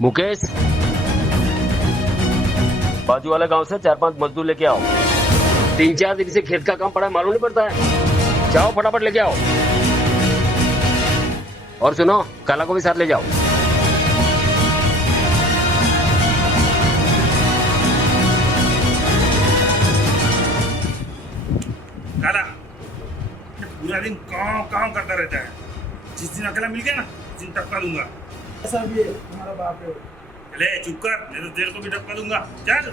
मुकेश, बाजू वाले गांव से 4-5 मजदूर लेके आओ। 3-4 दिन से खेत का काम पड़ा है, मालूम नहीं पड़ता है। जाओ फटाफट लेके आओ। और सुनो, काला को भी साथ ले जाओ। काला पूरा दिन काम करता रहता है। जिस दिन अकेला मिल गया ना, उस दिन टपका दूंगा। ऐसा भी है, तुम्हारा बाप है। ले चुप कर, नहीं तो तेरे को भी टपका दूंगा। चल।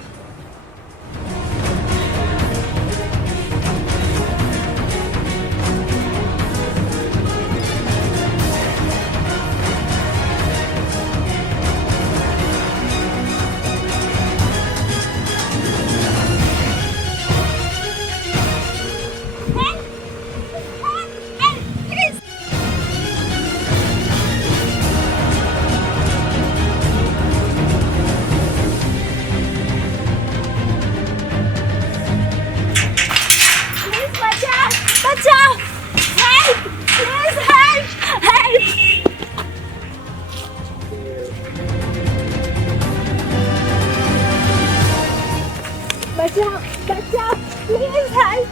बचाओ, प्लीज हेल्प,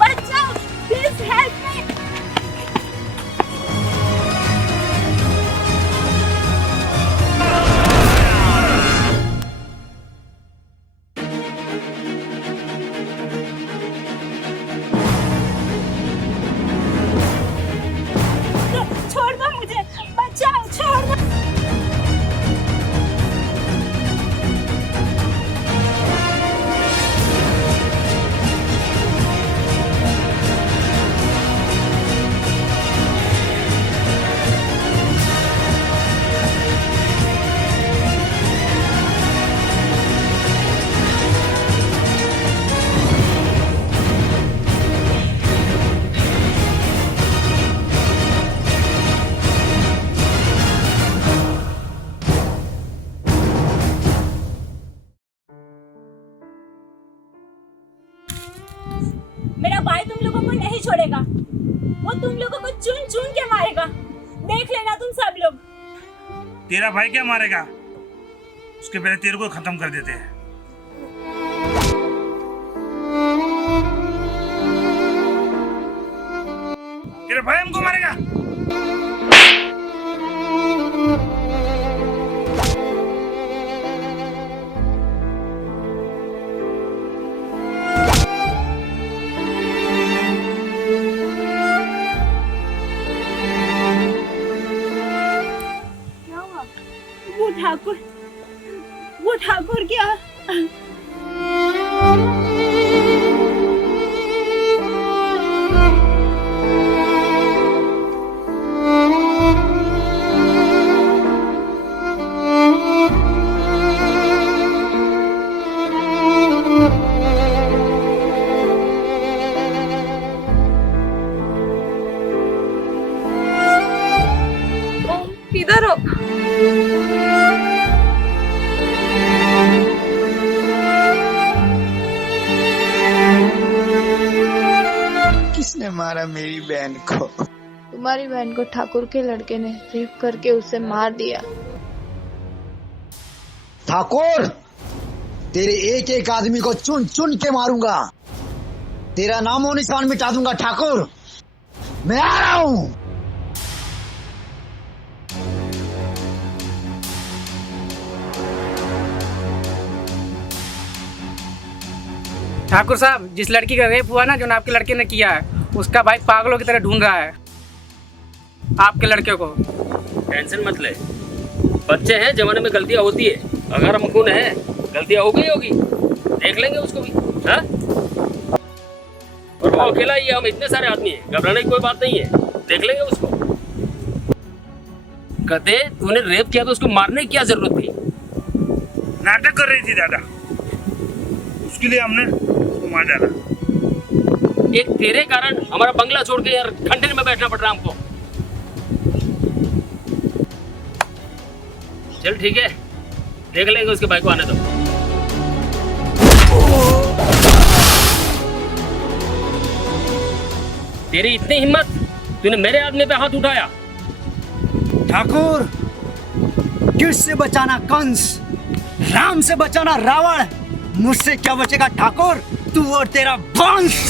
बचाओ, प्लीज हेल्प मी। छोड़ दो मुझे, बचाओ, छोड़ दो। मेरा भाई तुम लोगों को नहीं छोड़ेगा। वो तुम लोगों को चुन चुन के मारेगा। देख लेना तुम सब लोग। तेरा भाई क्या मारेगा? उसके पहले तेरे को खत्म कर देते हैं। तेरा भाई हमको मारेगा? वो ठाकुर क्या? इधर हो। किसने मारा मेरी बहन को? तुम्हारी बहन को ठाकुर के लड़के ने रेप करके उसे मार दिया। ठाकुर, तेरे एक एक आदमी को चुन चुन के मारूंगा। तेरा नामो निशान मिटा दूंगा। ठाकुर, मैं आ रहा हूं। ठाकुर साहब, जिस लड़की का रेप हुआ ना, जो आपके लड़के ने किया है, उसका भाई पागलों की तरह ढूंढ रहा है आपके लड़के को। टेंशन मत ले, बच्चे हैं, जमाने में गलतियां होती है। अगर हम खून है, गलतियां हो गई होगी, देख लेंगे उसको भी। हाँ, और वो अकेला ही है, हम इतने सारे आदमी हैं, घबराने की कोई बात नहीं है, देख लेंगे उसको। कहते तूने रेप किया तो उसको मारने की क्या जरूरत थी? नाटक कर रही थी दादा, उसके लिए हमने उसको मार डाला। एक तेरे कारण हमारा बंगला छोड़ के यार खंडर में बैठना पड़ रहा हमको। चल ठीक है, देख लेंगे उसके भाई को आने दो। तेरी इतनी हिम्मत, तूने मेरे आदमी पे हाथ उठाया। ठाकुर, कृष्ण से बचाना कंस, राम से बचाना रावण, मुझसे क्या बचेगा ठाकुर, तू और तेरा वंश।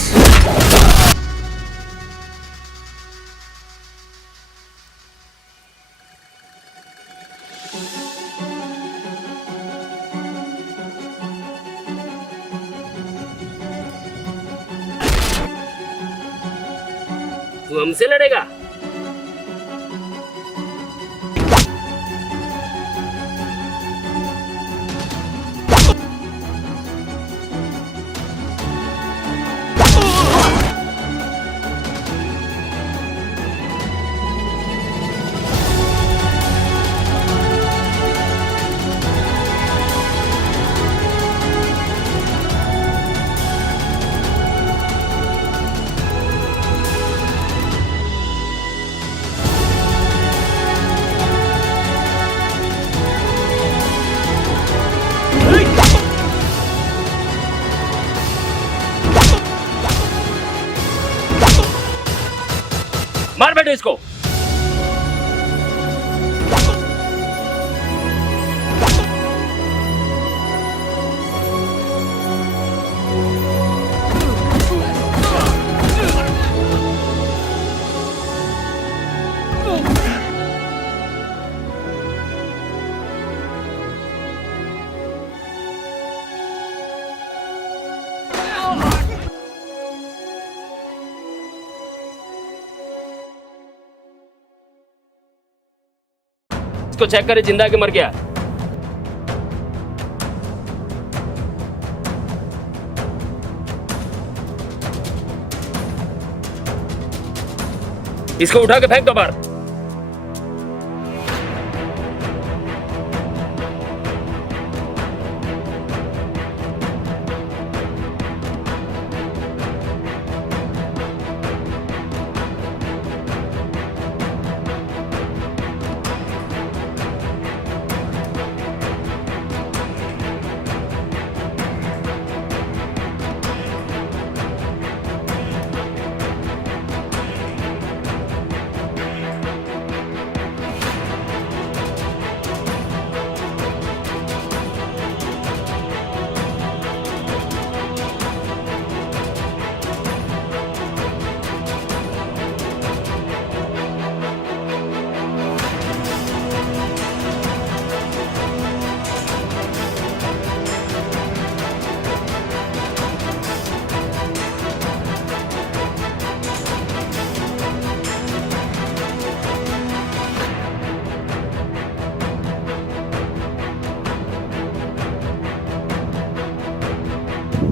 तू हमसे लड़ेगा? मार बैठो इसको। इसको चेक करे, जिंदा के मर गया। इसको उठा के फेंक दो बाहर।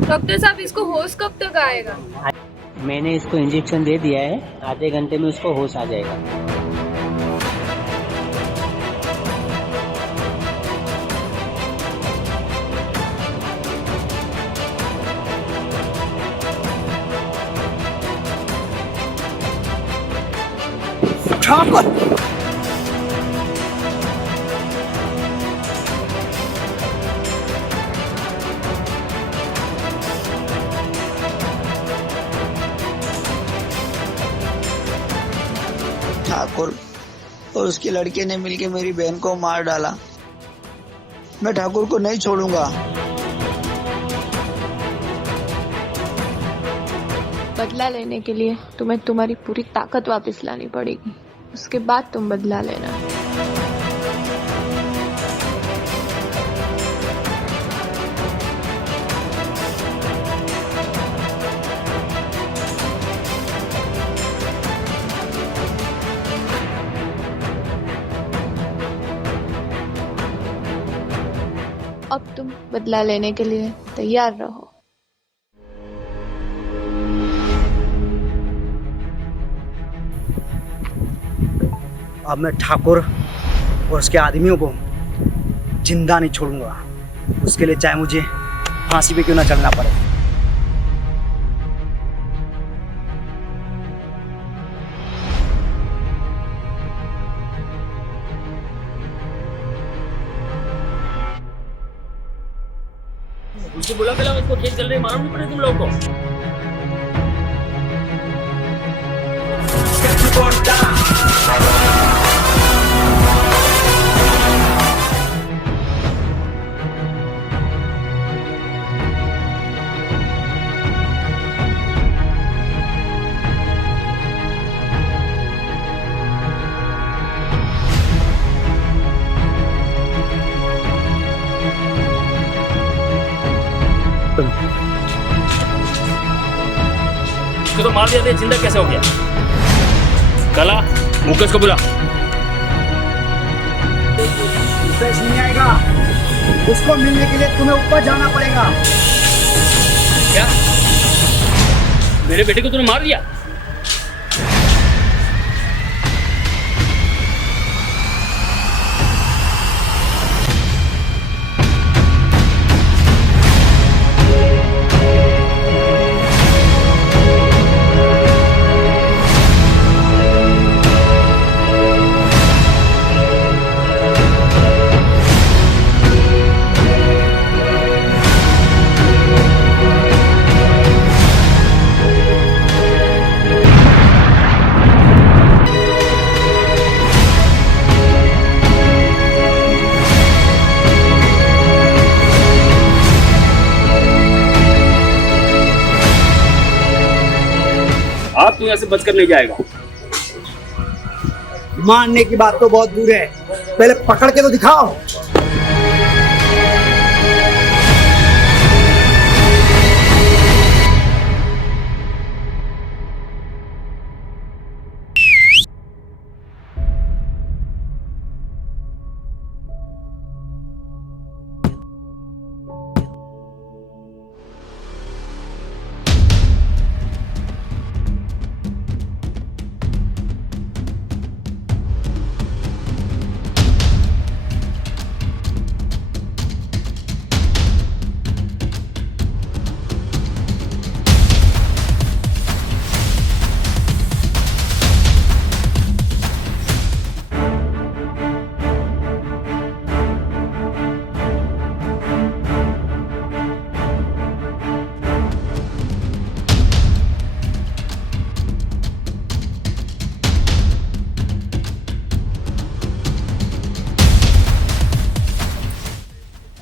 डॉक्टर साहब, इसको होश कब तक आएगा? मैंने इसको इंजेक्शन दे दिया है, आधे घंटे में उसको होश आ जाएगा। ठाकुर, ठाकुर और उसके लड़के ने मिलकर मेरी बहन को मार डाला। मैं ठाकुर को नहीं छोड़ूंगा। बदला लेने के लिए तुम्हें तुम्हारी पूरी ताकत वापस लानी पड़ेगी, उसके बाद तुम बदला लेना। अब तुम बदला लेने के लिए तैयार रहो। अब मैं ठाकुर और उसके आदमियों को जिंदा नहीं छोड़ूंगा, उसके लिए चाहे मुझे फांसी पे क्यों ना चलना पड़े। उसको बुला के लाओ, इसको खेल चल रही, मालूम नहीं पड़े तुम लोगों को। इसको तो मार दिया था, जिंदा कैसे हो गया? काला, मुकेश को बुला। मुकेश नहीं आएगा, उसको मिलने के लिए तुम्हें ऊपर जाना पड़ेगा। क्या? मेरे बेटे को तूने मार दिया? आप तू यहाँ से बचकर नहीं जाएगा। मारने की बात तो बहुत दूर है, पहले पकड़ के तो दिखाओ।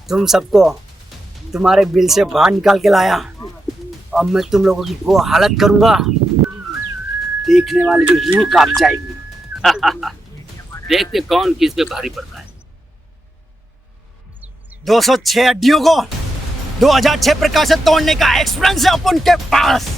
तुम सबको तुम्हारे बिल से बाहर निकाल के लाया, अब मैं तुम लोगों की वो हालत करूंगा, देखने वाले की रूह कांप जाएगी। देखते कौन किस पे भारी पड़ता है। 206 हड्डियों को 2006 प्रकार से तोड़ने का एक्सपीरियंस है अपन के पास।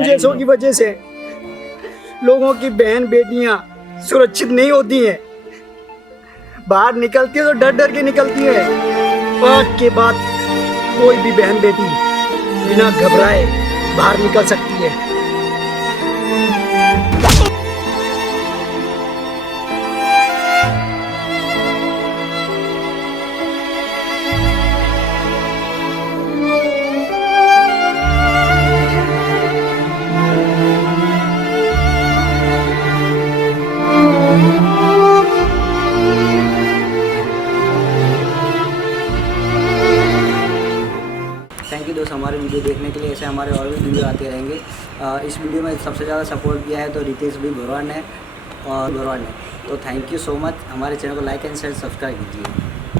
तुम जैसों की वजह से लोगों की बहन बेटियां सुरक्षित नहीं होती हैं। बाहर निकलती है तो डर डर के निकलती है। आज के बाद कोई भी बहन बेटी बिना घबराए बाहर निकल सकती है। थैंक यू दोस्त हमारे वीडियो देखने के लिए। ऐसे हमारे और भी वीडियो आते रहेंगे। इस वीडियो में सबसे ज़्यादा सपोर्ट किया है तो रितेश भाई भरवाड़ ने और भरवाड़ ने। तो थैंक यू सो मच। हमारे चैनल को लाइक एंड शेयर सब्सक्राइब कीजिए।